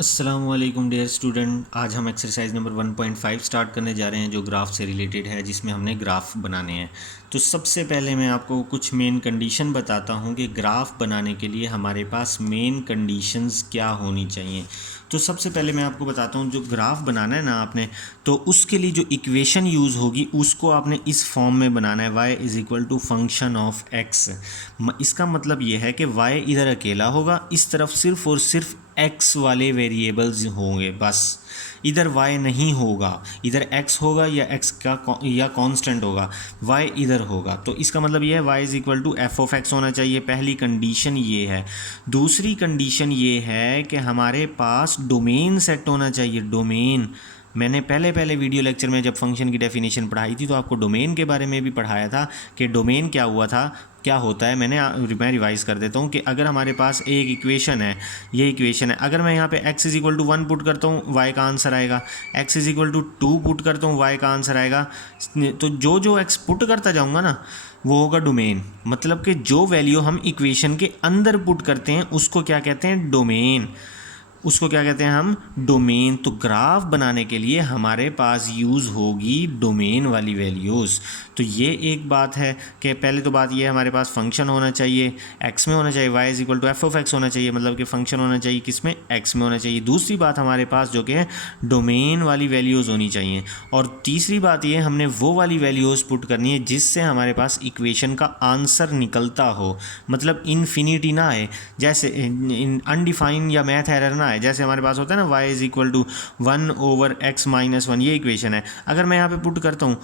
अस्सलामुअलैकुम dear student. आज हम एक्सरसाइज नंबर 1.5 स्टार्ट करने जा रहे हैं जो ग्राफ से रिलेटेड है, जिसमें हमने ग्राफ बनाने हैं। तो सबसे पहले मैं आपको कुछ मेन कंडीशन बताता हूं कि ग्राफ बनाने के लिए हमारे पास मेन कंडीशंस क्या होनी चाहिए। तो सबसे पहले मैं आपको बताता हूं, जो ग्राफ बनाना है ना आपने, तो उसके लिए जो इक्वेशन यूज़ होगी उसको आपने इस फॉर्म में बनाना है, y is equal to function of x। इसका मतलब ये है कि y इधर अकेला होगा, इस तरफ सिर्फ और सिर्फ x वाले वेरिएबल्स होंगे, बस इधर y नहीं होगा। इधर x होगा या x का या कांस्टेंट होगा, y इधर होगा। तो इसका मतलब ये है y is equal to F of X होना चाहिए। पहली कंडीशन ये है। दूसरी कंडीशन ये है कि हमारे पास डोमेन सेट होना चाहिए। डोमेन, मैंने पहले वीडियो लेक्चर में जब फंक्शन की डेफिनेशन पढ़ाई थी तो आपको डोमेन के बारे में भी पढ़ाया था कि डोमेन क्या हुआ था, क्या होता है। मैं रिवाइज़ कर देता हूँ कि अगर हमारे पास एक इक्वेशन है, ये इक्वेशन है, अगर मैं यहाँ पे x is equal to 1 put करता हूँ y का आंसर आएगा, x is equal to 2 put करता हूँ y का आंसर आएगा। तो जो x पुट करता जाऊँगा ना वो होगा डोमेन। मतलब कि जो वैल्यू हम इक्वेशन के अंदर पुट करते हैं उसको क्या कहते हैं, डोमेन। उसको क्या कहते हैं हम, डोमेन। तो ग्राफ बनाने के लिए हमारे पास यूज़ होगी डोमेन वाली वैल्यूज़। तो ये एक बात है कि पहले तो बात ये है, हमारे पास फंक्शन होना चाहिए, x में होना चाहिए, y is equal to F of X होना चाहिए, मतलब कि फंक्शन होना चाहिए किस में, x में होना चाहिए। दूसरी बात हमारे पास जो कि है डोमेन वाली वैल्यूज़ होनी चाहिए। और तीसरी बात ये, हमने वो वाली वैल्यूज़ पुट करनी है जिससे हमारे पास इक्वेशन का आंसर निकलता हो, मतलब इन्फिनिटी ना आए, जैसे अनडिफाइन या मैथ एरर ना आए। जैसे हमारे पास होता है ना y is equal to 1/x-1, ये इक्वेशन है। अगर मैं यहाँ पे पुट करता हूँ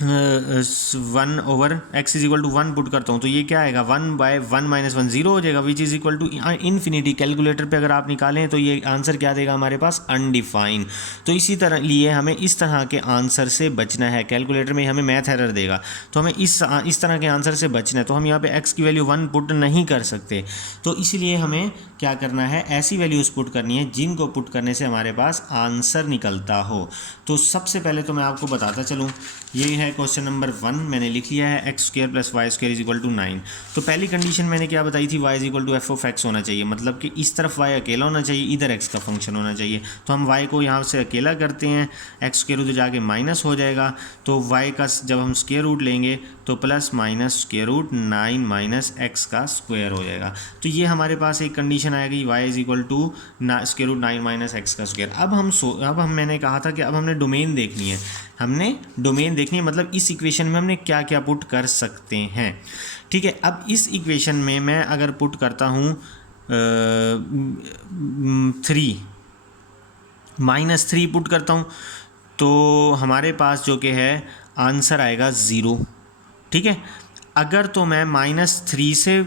1/x is equal to 1 put करता हूँ तो ये क्या आएगा, 1/1-1 0 हो जाएगा, which is equal to infinity. Calculator पे अगर आप निकालें तो ये आंसर क्या देगा हमारे पास, अनडिफाइन। तो इसी तरह लिए हमें इस तरह के आंसर से बचना है। कैलकुलेटर में हमें मैथ एरर देगा तो हमें इस तरह के आंसर से बचना है। तो हम यहाँ पे x की वैल्यू 1 पुट नहीं कर सकते, तो इसीलिए हमें क्या करना है, ऐसी वैल्यूज़ पुट करनी है जिनको पुट करने से हमारे पास आंसर निकलता हो। तो सबसे पहले तो मैं आपको बताता चलूँ, ये है क्वेश्चन नंबर 1, मैंने लिख लिया है x² + y² is equal to 9। तो पहली कंडीशन मैंने क्या बताई थी, y is equal to F of X होना चाहिए, मतलब कि इस तरफ y अकेला होना चाहिए, इधर x का फंक्शन होना चाहिए। तो हम y को यहाँ से अकेला करते हैं, x स्क्वायर रूट जाके माइनस हो जाएगा, तो y का जब हम स्क्वायर रूट लेंगे तो plus minus square root 9 minus x का स्क्वायर हो जाएगा। तो ये हमारे पास एक कंडीशन आएगी, y is equal to square root 9 minus x का स्क्वायर। अब हम मैंने कहा था कि अब हमने डोमेन देखनी है, हमने डोमेन देखनी है, मतलब इस इक्वेशन में हमने क्या क्या पुट कर सकते हैं। ठीक है, अब इस इक्वेशन में मैं अगर पुट करता हूँ 3 पुट करता हूँ तो हमारे पास जो कि है आंसर आएगा 0। ठीक है, अगर तो मैं -3 से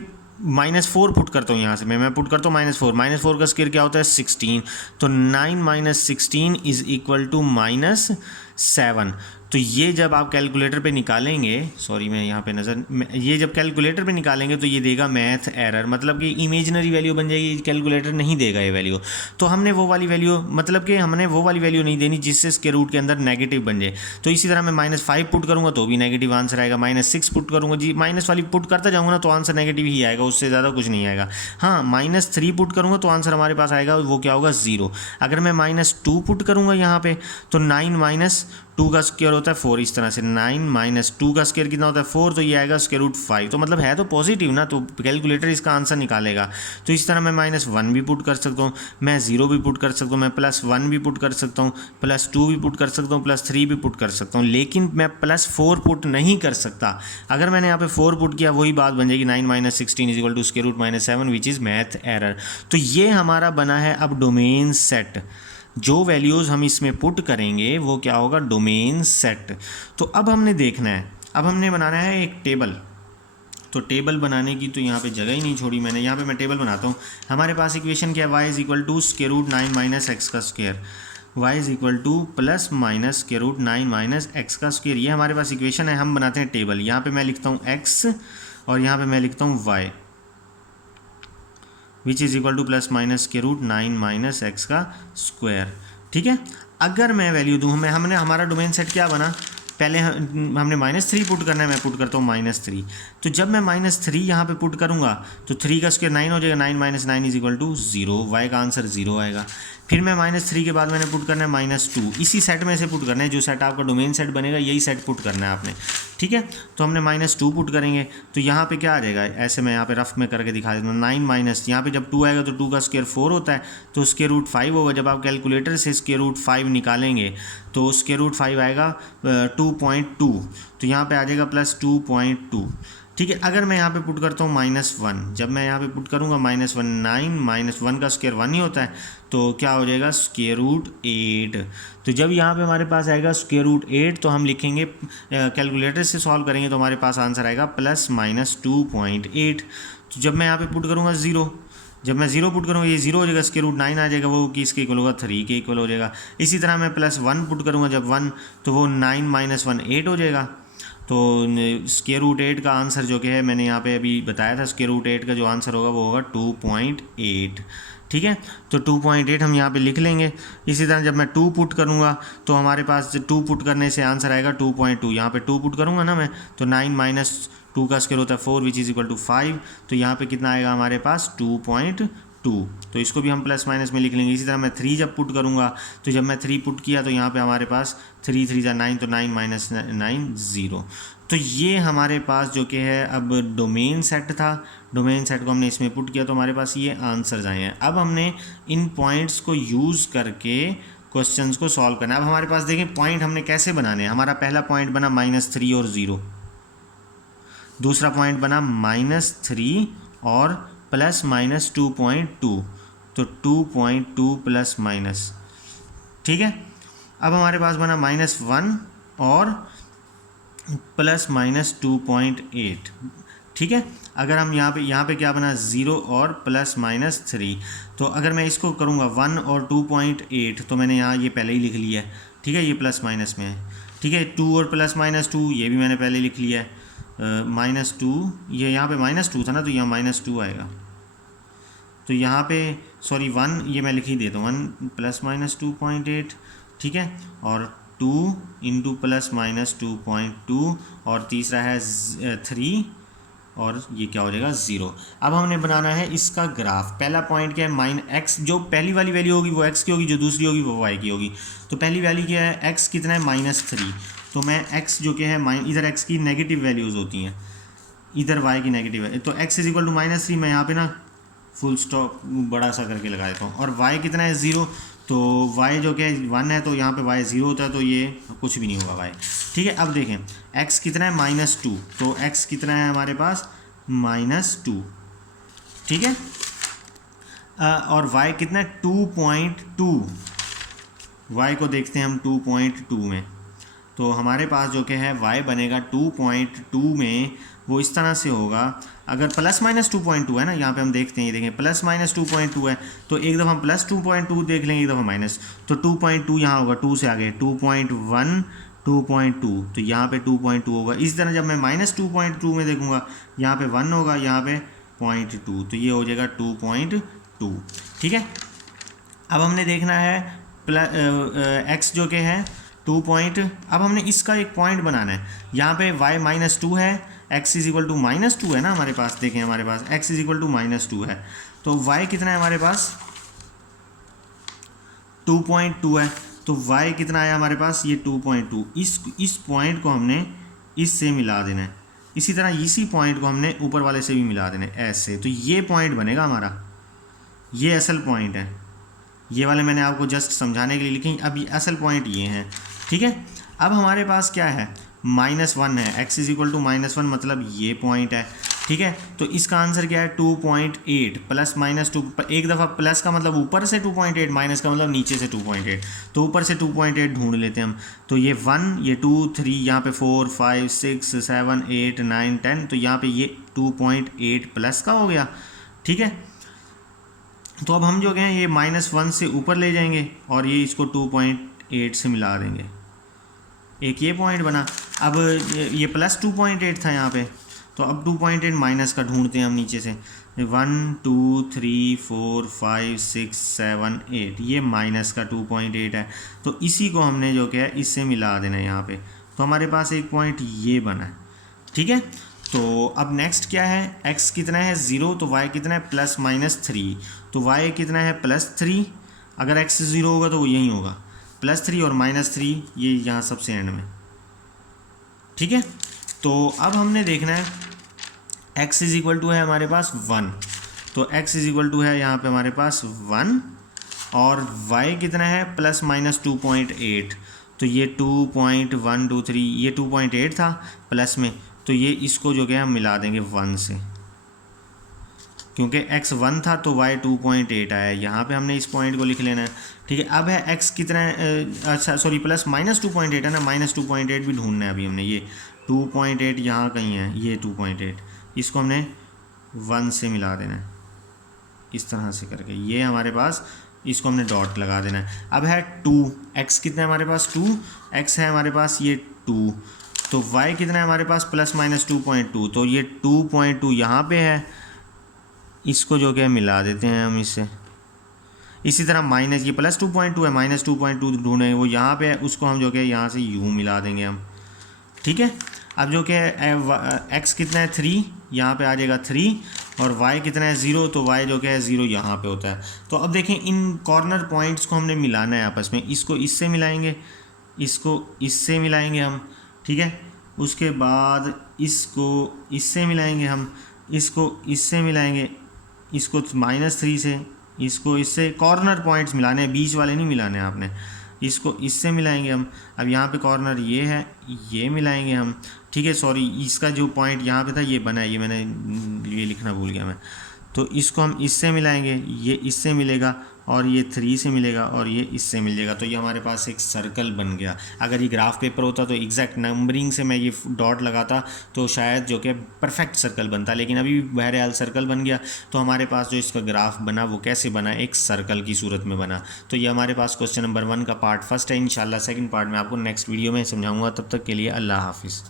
-4 पुट करता हूँ, यहाँ से मैं पुट करता हूँ -4 का स्क्वायर क्या होता है 16, तो 9 - 16 इज इक्वल टू -7। तो ये जब आप कैलकुलेटर पे निकालेंगे, सॉरी मैं यहाँ पे ये जब कैलकुलेटर पे निकालेंगे तो ये देगा मैथ एरर, मतलब कि इमेजिनरी वैल्यू बन जाएगी, कैलकुलेटर नहीं देगा ये वैल्यू। तो हमने वो वाली वैल्यू, मतलब कि हमने वो वाली वैल्यू नहीं देनी जिससे स्क्वायर रूट के अंदर नेगेटिव बन जाए। तो इसी तरह मैं -5 पुट करूँगा तो भी नेगेटिव आंसर आएगा, -6 पुट करूँगा, जी माइनस वाली पुट करता जाऊँगा ना तो आंसर नेगेटिव ही आएगा, उससे ज़्यादा कुछ नहीं आएगा। हाँ, -3 पुट करूँगा तो आंसर हमारे पास आएगा, वो क्या होगा 0। अगर मैं -2 पुट करूँगा यहाँ पे तो 9 - 2 का स्क्वायर होता है 4, इस तरह से 9 - 2 का स्क्वायर कितना होता है 4, तो ये आएगा स्क्वायर रूट 5। तो मतलब है तो पॉजिटिव ना, तो कैलकुलेटर इसका आंसर निकालेगा। तो इस तरह मैं -1 भी पुट कर सकता हूँ, मैं 0 भी पुट कर सकता हूँ, मैं +1 भी पुट कर सकता हूँ, +2 भी पुट कर सकता हूँ, +3 भी पुट कर सकता हूँ, लेकिन मैं +4 पुट नहीं कर सकता। अगर मैंने यहाँ पे 4 पुट किया वही बात बन जाएगी, 9 - 16 is equal to square root -7 which is math error. तो ये हमारा बना है अब डोमेन सेट। जो वैल्यूज़ हम इसमें पुट करेंगे वो क्या होगा, डोमेन सेट। तो अब हमने देखना है, अब हमने बनाना है एक टेबल। तो टेबल बनाने की तो यहाँ पे जगह ही नहीं छोड़ी मैंने, यहाँ पे मैं टेबल बनाता हूँ। हमारे पास इक्वेशन क्या है, y is equal to square root 9 minus X का square, y is equal to plus minus square root 9 minus X का स्क्वायर। ये हमारे पास इक्वेशन है, हम बनाते हैं टेबल। यहाँ पर मैं लिखता हूँ x और यहाँ पर मैं लिखता हूँ y, which is equal to plus minus square root 9 minus X का स्क्वायर। ठीक है, अगर मैं वैल्यू दूँ, हमने हमारा डोमेन सेट क्या बना, पहले हमने -3 पुट करना है, मैं पुट करता हूँ -3। तो जब मैं -3 यहाँ पे पुट करूँगा तो 3 का स्क्वायर 9 हो जाएगा, 9 - 9 = 0, वाई का आंसर 0 आएगा। फिर मैं -3 के बाद मैंने पुट करना है -2, इसी सेट में से पुट करना है, जो सेट आपका डोमेन सेट बनेगा यही सेट पुट करना है आपने, ठीक है। तो हमने -2 पुट करेंगे तो यहाँ पे क्या आ जाएगा, ऐसे मैं यहाँ पे रफ में करके दिखा देता हूँ। 9 माइनस यहाँ पे जब 2 आएगा तो 2 का स्क्वायर 4 होता है, तो स्क्वायर रूट 5 होगा। जब आप कैलकुलेटर से स्क्वायर रूट 5 निकालेंगे तो स्क्वायर रूट 5 आएगा 2.2, तो यहाँ पे आ जाएगा +2.2, ठीक है। अगर मैं यहाँ पे पुट करता हूँ -1, जब मैं यहाँ पे पुट करूँगा -1 9 -1 का स्क्वायर 1 ही होता है, तो क्या हो जाएगा √8। तो जब यहाँ पे हमारे पास आएगा √8 तो हम लिखेंगे, कैलकुलेटर से सॉल्व करेंगे तो हमारे पास आंसर आएगा ±2.8। तो जब मैं यहाँ पे पुट करूँगा 0, जब मैं 0 पुट करूँगा ये 0 हो जाएगा, √9 आ जाएगा, वो किसके इक्वल होगा, 3 के इक्वल हो जाएगा। इसी तरह मैं +1 पुट करूँगा जब 1, तो वो 9 - 1 8 हो जाएगा। तो √8 का आंसर जो कि है मैंने यहाँ पे अभी बताया था, √8 का जो आंसर होगा वो होगा 2.8, ठीक है। तो 2.8 हम यहाँ पे लिख लेंगे। इसी तरह जब मैं 2 पुट करूँगा तो हमारे पास 2 पुट करने से आंसर आएगा 2.2। यहाँ पे 2 पुट करूँगा ना मैं, तो 9 - 2 का स्क्वायर होता है 4 विच इज़ इक्वल टू 5, तो यहाँ पे कितना आएगा हमारे पास 2.2। तो इसको भी हम प्लस माइनस में लिख लेंगे। इसी तरह मैं 3 जब पुट करूँगा तो जब मैं 3 पुट किया तो यहाँ पे हमारे पास 3 3 = 9, तो 9 - 9 0। तो ये हमारे पास जो कि है अब डोमेन सेट था, डोमेन सेट को हमने इसमें पुट किया तो हमारे पास ये आंसर्स आए हैं। अब हमने इन पॉइंट्स को यूज़ करके क्वेश्चंस को सॉल्व करना है। अब हमारे पास देखें पॉइंट हमने कैसे बनाने हैं। हमारा पहला पॉइंट बना -3 और 0, दूसरा पॉइंट बना -3 और ±2.2, तो 2.2 प्लस माइनस, ठीक है। अब हमारे पास बना -1 और ±2.8, ठीक है। अगर हम यहाँ पे क्या बना 0 और ±3, तो अगर मैं इसको करूँगा 1 और 2.8, तो मैंने यहाँ ये पहले ही लिख लिया है, ठीक है, ये प्लस माइनस में है, ठीक है। 2 और +2 ये भी मैंने पहले लिख लिया है, -2, ये यहाँ पे -2 था ना, तो यहाँ -2 आएगा। तो यहाँ पे सॉरी 1 ये मैं लिख ही देता हूँ, 1 ± 2.8, ठीक है, और 2 × ±2.2, और तीसरा है 3, और ये क्या हो जाएगा 0। अब हमने बनाना है इसका ग्राफ। पहला पॉइंट क्या है, -x, जो पहली वाली वैल्यू होगी वो x की होगी, जो दूसरी होगी वो y की होगी। तो पहली वैल्यू क्या है, x कितना है -3, तो मैं x जो कि है इधर x की नेगेटिव वैल्यूज़ होती हैं, इधर y की नेगेटिव है, तो x = -3, मैं यहाँ पे ना फुल स्टॉप बड़ा सा करके लगा देता हूँ। और y कितना है 0, तो y जो कि 1 है, तो यहाँ पे y 0 होता है, तो ये कुछ भी नहीं होगा y, ठीक है। अब देखें x कितना है -2, तो x कितना है हमारे पास -2, ठीक है। और y कितना है 2.2, y को देखते हैं हम 2.2 में, तो हमारे पास जो कि है y बनेगा 2.2 में, वो इस तरह से होगा। अगर ±2.2 है ना, यहाँ पे हम देखते हैं, ये देखें ±2.2 है, तो एक दफ़ा हम +2.2 देख लेंगे, एक दफ़ा माइनस, तो 2.2 यहाँ होगा, 2 से आगे 2.1 2.2, तो यहाँ पे 2.2 होगा। इसी तरह जब मैं -2.2 में देखूँगा, यहाँ पे 1 होगा, यहाँ पे 0.2, तो ये हो जाएगा 2.2, ठीक है। अब हमने देखना है x जो कि है 2 पॉइंट, अब हमने इसका एक पॉइंट बनाना है। यहाँ पे y -2 है, x = -2 है ना हमारे पास, देखें हमारे पास x = -2 है, तो y कितना है हमारे पास 2.2 है, तो y कितना है हमारे पास, ये 2.2। इस पॉइंट को हमने इससे मिला देना है, इसी तरह इसी पॉइंट को हमने ऊपर वाले से भी मिला देना है ऐसे, तो ये पॉइंट बनेगा हमारा, ये असल पॉइंट है। ये वाले मैंने आपको जस्ट समझाने के लिए लिखी, अब ये असल पॉइंट ये हैं, ठीक है। अब हमारे पास क्या है, -1 है, x = -1, मतलब ये पॉइंट है, ठीक है। तो इसका आंसर क्या है 2.8 ±2, एक दफ़ा प्लस का मतलब ऊपर से 2.8, माइनस का मतलब नीचे से 2.8, तो ऊपर से 2.8 ढूंढ लेते हैं हम। तो ये 1, ये 2 3, यहाँ पे 4 5 6 7 8 9 10, तो यहाँ पे ये 2.8 प्लस का हो गया, ठीक है। तो अब हम जो गए ये -1 से ऊपर ले जाएंगे और ये इसको 2.8 से मिला देंगे, एक ये पॉइंट बना। अब ये +2.8 था यहाँ पे, तो अब 2.8 माइनस का ढूंढते हैं हम नीचे से, 1 2 3 4 5 6 7 8, ये माइनस का 2.8 है, तो इसी को हमने जो क्या है इससे मिला देना है यहाँ पे, तो हमारे पास एक पॉइंट ये बना है, ठीक है। तो अब नेक्स्ट क्या है, x कितना है 0, तो y कितना है +-3, तो y कितना है +3, अगर x 0 होगा तो वो यहीं होगा +3 और -3 ये यहाँ सबसे एंड में, ठीक है। तो अब हमने देखना है x = है हमारे पास 1, तो x = है यहाँ पे हमारे पास 1 और y कितना है ±2.8, तो ये 2.123 ये 2.8 था प्लस में, तो ये इसको जो क्या हम मिला देंगे 1 से, क्योंकि x 1 था तो y 2.8 आया, यहाँ पे हमने इस पॉइंट को लिख लेना है, ठीक है। अब है x कितना है, अच्छा सॉरी +-2.8 है ना, -2.8 भी ढूंढना है अभी हमने, ये 2.8 यहाँ कहीं है, ये 2.8 इसको हमने 1 से मिला देना है इस तरह से करके, ये हमारे पास इसको हमने डॉट लगा देना है। अब है 2, x कितना है हमारे पास 2, x है हमारे पास ये 2, तो y कितना है हमारे पास +-2.2, तो ये 2.2 यहाँ पे है, इसको जो क्या मिला देते हैं हम इससे। इसी तरह माइनस ये +2.2 है, -2.2 ढूंढे वो यहाँ पे है, उसको हम जो क्या यहाँ से यूँ मिला देंगे हम, ठीक है। अब जो क्या है x कितना है 3, यहाँ पे आ जाएगा 3 और y कितना है 0, तो y जो क्या है 0 यहाँ पे होता है। तो अब देखें इन कॉर्नर पॉइंट्स को हमने मिलाना है आपस में, इसको इससे मिलाएंगे, इसको इससे मिलाएंगे हम, ठीक है। उसके बाद इसको इससे मिलाएंगे हम, इसको इससे मिलाएंगे, इसको -3 से, इसको इससे, कॉर्नर पॉइंट्स मिलाने हैं, बीच वाले नहीं मिलाने हैं आपने, इसको इससे मिलाएंगे हम। अब यहाँ पे कॉर्नर ये है, ये मिलाएंगे हम, ठीक है। सॉरी इसका जो पॉइंट यहाँ पे था ये बना है, ये मैंने ये लिखना भूल गया मैं, तो इसको हम इससे मिलाएंगे, ये इससे मिलेगा और ये 3 से मिलेगा और ये इससे मिलेगा, तो ये हमारे पास एक सर्कल बन गया। अगर ये ग्राफ पेपर होता तो एग्जैक्ट नंबरिंग से मैं ये डॉट लगाता तो शायद जो कि परफेक्ट सर्कल बनता, लेकिन अभी बहरहाल सर्कल बन गया। तो हमारे पास जो इसका ग्राफ बना वो कैसे बना, एक सर्कल की सूरत में बना। तो ये हमारे पास क्वेश्चन नंबर 1 का पार्ट फर्स्ट है। इंशाल्लाह सेकंड पार्ट में आपको नेक्स्ट वीडियो में समझाऊंगा। तब तक के लिए अल्लाह हाफिज़।